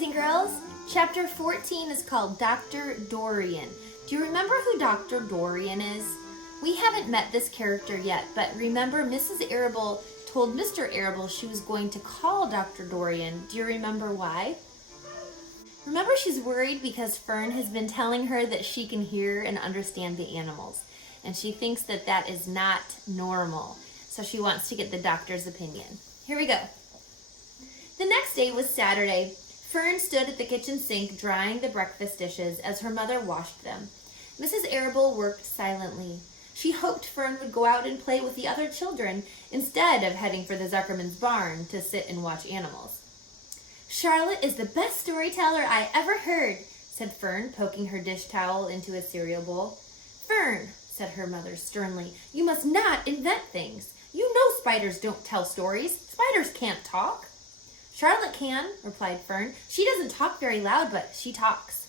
boys and girls. Chapter 14 is called Dr. Dorian. Do you remember who Dr. Dorian is? We haven't met this character yet, but remember Mrs. Arable told Mr. Arable she was going to call Dr. Dorian. Do you remember why? Remember, she's worried because Fern has been telling her that she can hear and understand the animals, and she thinks that that is not normal. So she wants to get the doctor's opinion. Here we go. The next day was Saturday. Fern stood at the kitchen sink drying the breakfast dishes as her mother washed them. Mrs. Arable worked silently. She hoped Fern would go out and play with the other children instead of heading for the Zuckerman's barn to sit and watch animals. "Charlotte is the best storyteller I ever heard," said Fern, poking her dish towel into a cereal bowl. "Fern," said her mother sternly, "you must not invent things. You know spiders don't tell stories. Spiders can't talk." "Charlotte can," replied Fern. "She doesn't talk very loud, but she talks."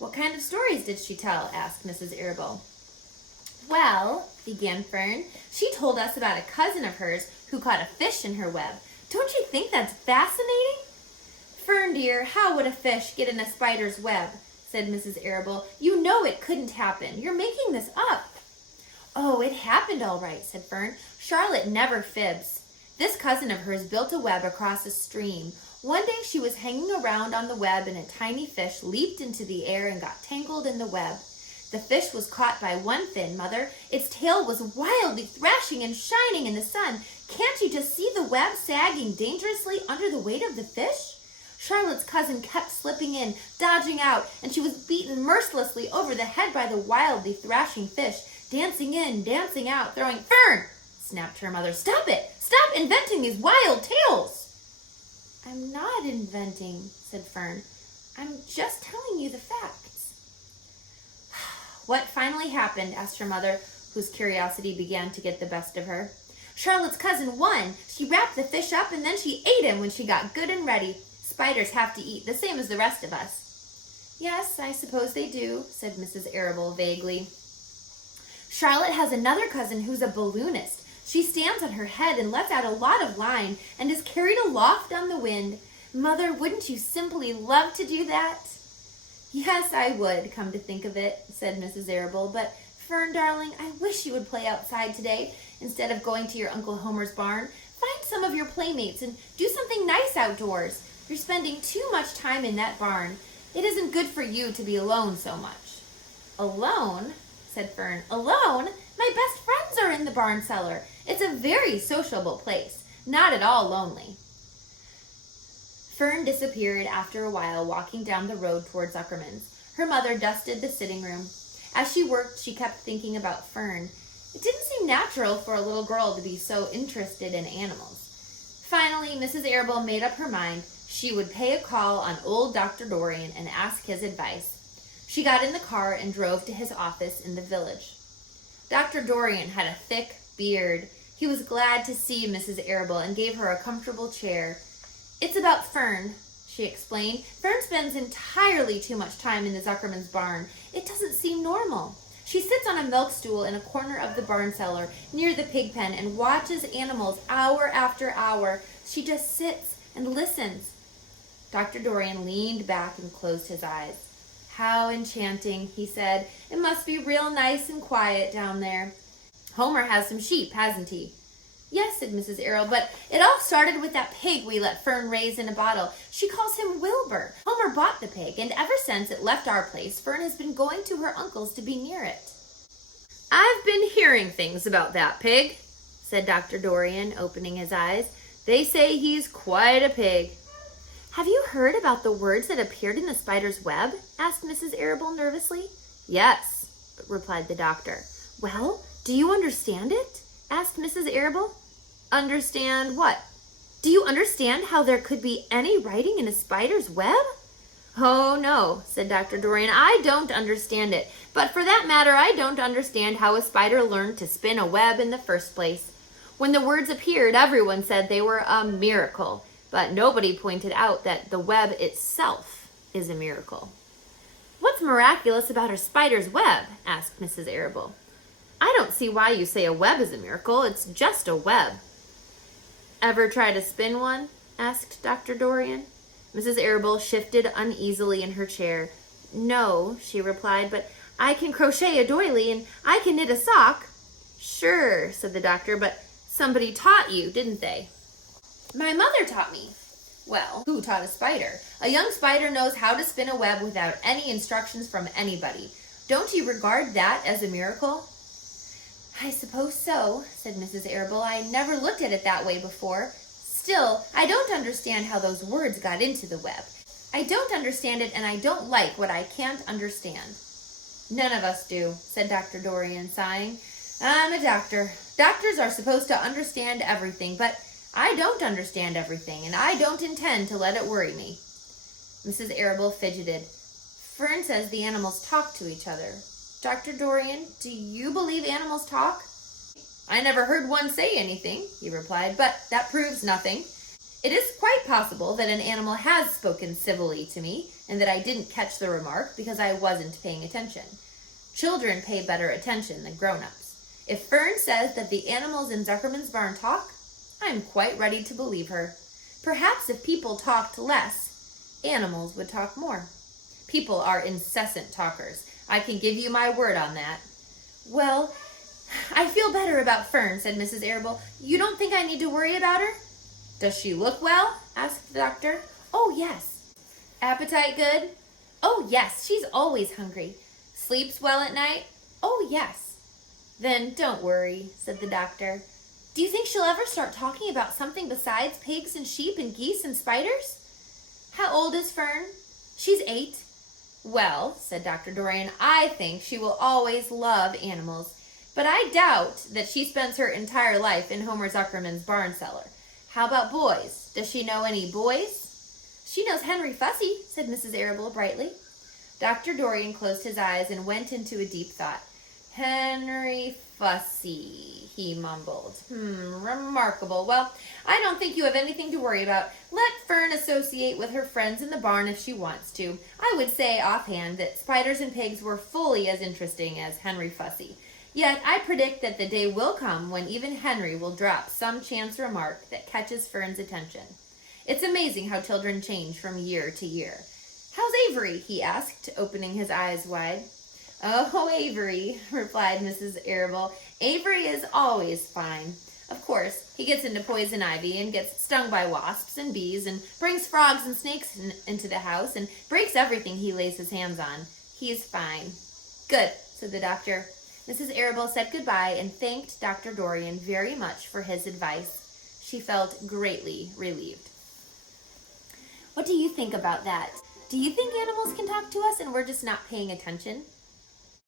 "What kind of stories did she tell?" asked Mrs. Arable. "Well," began Fern, "she told us about a cousin of hers who caught a fish in her web. Don't you think that's fascinating?" "Fern, dear, how would a fish get in a spider's web?" said Mrs. Arable. "You know it couldn't happen. You're making this up." "Oh, it happened all right," said Fern. "Charlotte never fibs. This cousin of hers built a web across a stream. One day she was hanging around on the web and a tiny fish leaped into the air and got tangled in the web. The fish was caught by one fin, Mother. Its tail was wildly thrashing and shining in the sun. Can't you just see the web sagging dangerously under the weight of the fish? Charlotte's cousin kept slipping in, dodging out, and she was beaten mercilessly over the head by the wildly thrashing fish, dancing in, dancing out, throwing—" "Fern!" snapped her mother. "Stop it! Stop inventing these wild tales!" "I'm not inventing," said Fern. "I'm just telling you the facts." "What finally happened?" asked her mother, whose curiosity began to get the best of her. "Charlotte's cousin won. She wrapped the fish up and then she ate him when she got good and ready. Spiders have to eat, the same as the rest of us." "Yes, I suppose they do," said Mrs. Arable vaguely. "Charlotte has another cousin who's a balloonist. She stands on her head and lets out a lot of line and is carried aloft on the wind. Mother, wouldn't you simply love to do that?" "Yes, I would, come to think of it," said Mrs. Arable. "But, Fern, darling, I wish you would play outside today instead of going to your Uncle Homer's barn. Find some of your playmates and do something nice outdoors. You're spending too much time in that barn. It isn't good for you to be alone so much." "Alone?" said Fern. "Alone? My best friends are in the barn cellar. It's a very sociable place, not at all lonely." Fern disappeared after a while, walking down the road toward Zuckerman's. Her mother dusted the sitting room. As she worked, she kept thinking about Fern. It didn't seem natural for a little girl to be so interested in animals. Finally, Mrs. Arable made up her mind she would pay a call on old Dr. Dorian and ask his advice. She got in the car and drove to his office in the village. Dr. Dorian had a thick beard. He was glad to see Mrs. Arable and gave her a comfortable chair. "It's about Fern," she explained. "Fern spends entirely too much time in the Zuckerman's barn. It doesn't seem normal. She sits on a milk stool in a corner of the barn cellar near the pig pen and watches animals hour after hour. She just sits and listens." Dr. Dorian leaned back and closed his eyes. "How enchanting," he said. "It must be real nice and quiet down there. Homer has some sheep, hasn't he?" "Yes," said Mrs. Arable, "but it all started with that pig we let Fern raise in a bottle. She calls him Wilbur. Homer bought the pig, and ever since it left our place, Fern has been going to her uncle's to be near it." "I've been hearing things about that pig," said Dr. Dorian, opening his eyes. "They say he's quite a pig." "Have you heard about the words that appeared in the spider's web?" asked Mrs. Arable nervously. "Yes," replied the doctor. "Well, do you understand it?" asked Mrs. Arable. "Understand what?" "Do you understand how there could be any writing in a spider's web?" "Oh, no," said Dr. Dorian. "I don't understand it. But for that matter, I don't understand how a spider learned to spin a web in the first place. When the words appeared, everyone said they were a miracle. But nobody pointed out that the web itself is a miracle." "What's miraculous about a spider's web?" asked Mrs. Arable. "I don't see why you say a web is a miracle. It's just a web." "Ever try to spin one?" asked Dr. Dorian. Mrs. Arable shifted uneasily in her chair. "No," she replied, "but I can crochet a doily and I can knit a sock." "Sure," said the doctor, "but somebody taught you, didn't they?" "My mother taught me." "Well, who taught a spider? A young spider knows how to spin a web without any instructions from anybody. Don't you regard that as a miracle?" "I suppose so," said Mrs. Arable. "I never looked at it that way before. Still, I don't understand how those words got into the web. I don't understand it, and I don't like what I can't understand." "None of us do," said Dr. Dorian, sighing. "I'm a doctor. Doctors are supposed to understand everything, but I don't understand everything, and I don't intend to let it worry me." Mrs. Arable fidgeted. "Fern says the animals talk to each other. Dr. Dorian, do you believe animals talk?" "I never heard one say anything," he replied, "but that proves nothing. It is quite possible that an animal has spoken civilly to me, and that I didn't catch the remark because I wasn't paying attention. Children pay better attention than grown-ups. If Fern says that the animals in Zuckerman's barn talk, I'm quite ready to believe her. Perhaps if people talked less, animals would talk more. People are incessant talkers. I can give you my word on that." "Well, I feel better about Fern," said Mrs. Arable. "You don't think I need to worry about her?" "Does she look well?" asked the doctor. "Oh, yes." "Appetite good?" "Oh, yes, she's always hungry." "Sleeps well at night?" "Oh, yes." "Then don't worry," said the doctor. "Do you think she'll ever start talking about something besides pigs and sheep and geese and spiders?" "How old is Fern?" "She's 8. "Well," said Dr. Dorian, "I think she will always love animals, but I doubt that she spends her entire life in Homer Zuckerman's barn cellar. How about boys? Does she know any boys?" "She knows Henry Fussy," said Mrs. Arable brightly. Dr. Dorian closed his eyes and went into a deep thought. "Henry Fussy," he mumbled. Remarkable. Well, I don't think you have anything to worry about. Let Fern associate with her friends in the barn if she wants to. I would say offhand that spiders and pigs were fully as interesting as Henry Fussy. Yet I predict that the day will come when even Henry will drop some chance remark that catches Fern's attention. It's amazing how children change from year to year. "How's Avery?" he asked, opening his eyes wide. "Oh, Avery," replied Mrs. Arable. "Avery is always fine. Of course, he gets into poison ivy and gets stung by wasps and bees and brings frogs and snakes into the house and breaks everything he lays his hands on. He's fine." "Good," said the doctor. Mrs. Arable said goodbye and thanked Dr. Dorian very much for his advice. She felt greatly relieved. What do you think about that? Do you think animals can talk to us and we're just not paying attention?